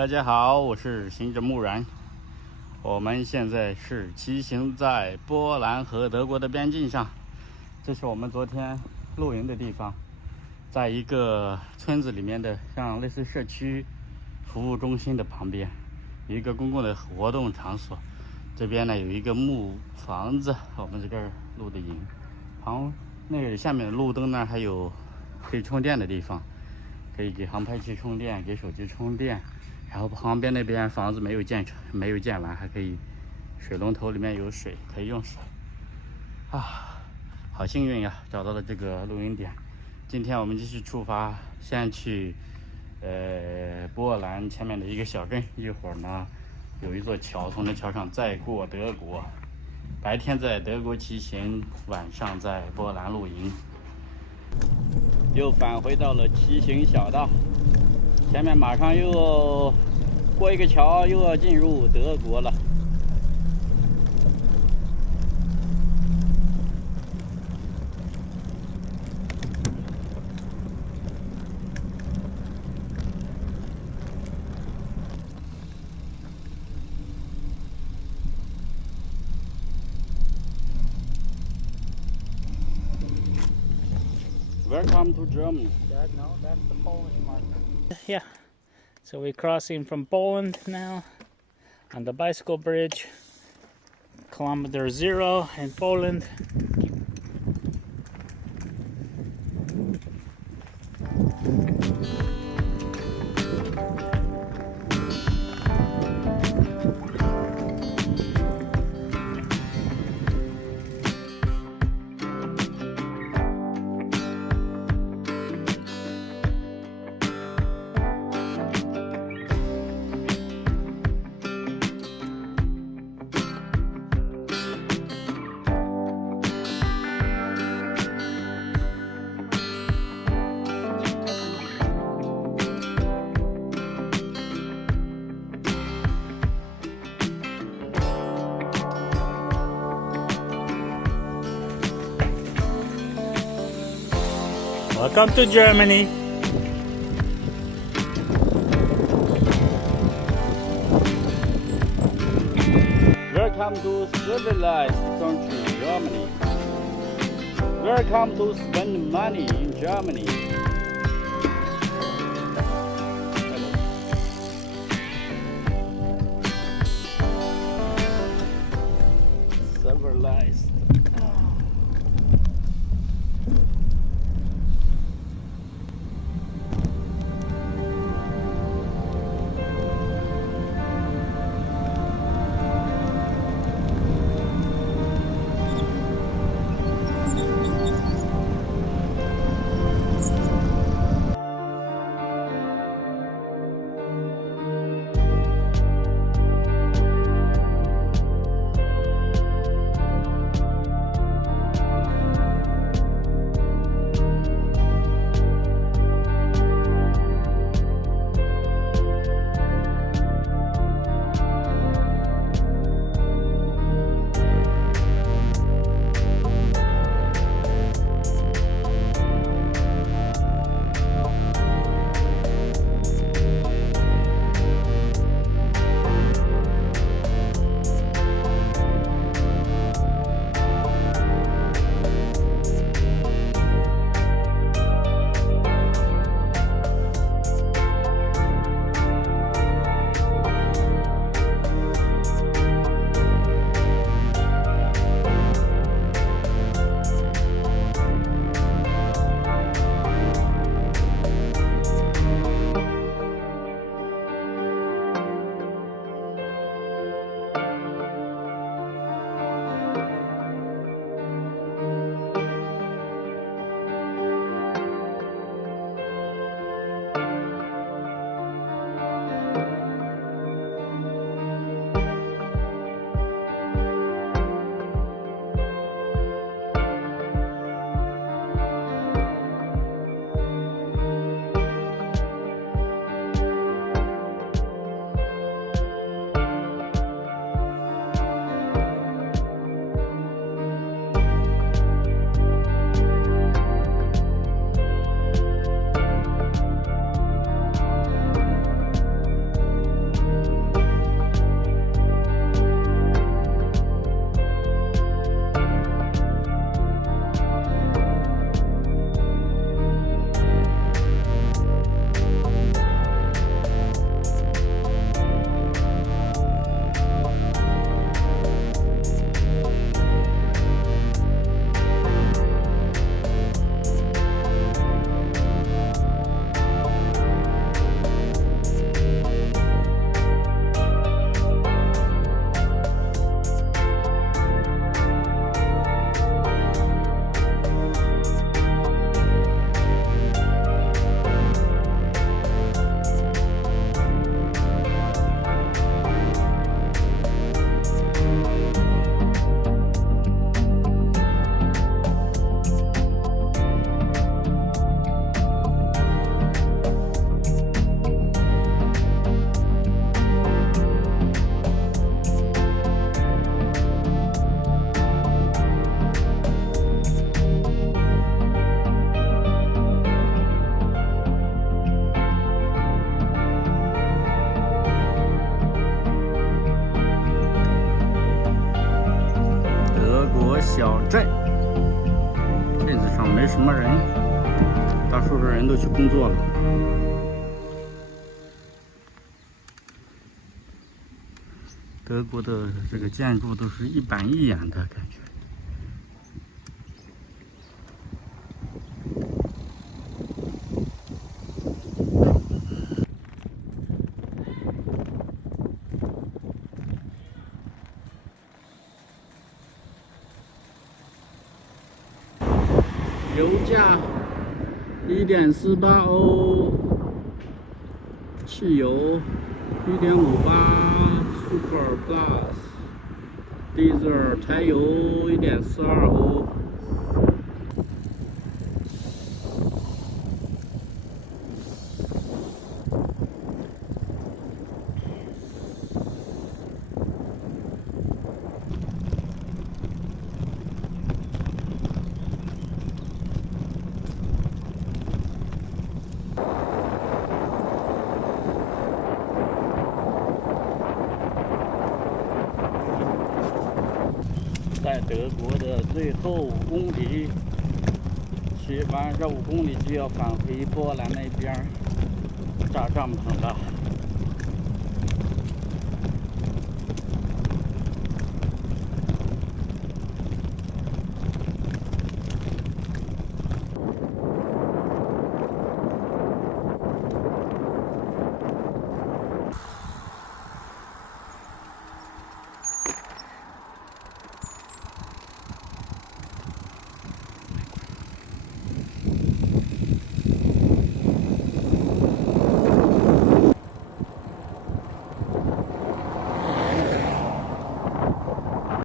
大家好，我是行者沐然。我们现在是骑行在波兰和德国的边境上，这是我们昨天露营的地方，在一个村子里面的像类似社区服务中心的旁边，有一个公共的活动场所。这边呢有一个木房子，我们这个露的营。那个下面的路灯呢还有可以充电的地方，可以给航拍器充电，给手机充电。然后旁边那边房子没有建完，还可以水龙头里面有水可以用水啊，好幸运呀，找到了这个露营点。今天我们继续出发，先去波兰前面的一个小镇，一会儿呢有一座桥，从那桥上再过德国。白天在德国骑行，晚上在波兰露营。又返回到了骑行小道，前面马上又过一个桥，又要进入德国了。Welcome to Germany. No, that's the Polish marker. Yeah, so we're crossing from Poland now on the bicycle bridge, kilometer 0 in Poland. Welcome to Germany. Welcome to civilized country, Germany. Welcome to spend money in Germany. Civilized. 国小寨，镇子上没什么人，大多数人都去工作了。德国的这个建筑都是一板一眼的感觉。油价1.48欧，汽油1.58 Super Plus， diesel 柴油1.42欧。在德国的最后5公里，骑完这5公里就要返回波兰那边扎帐篷了。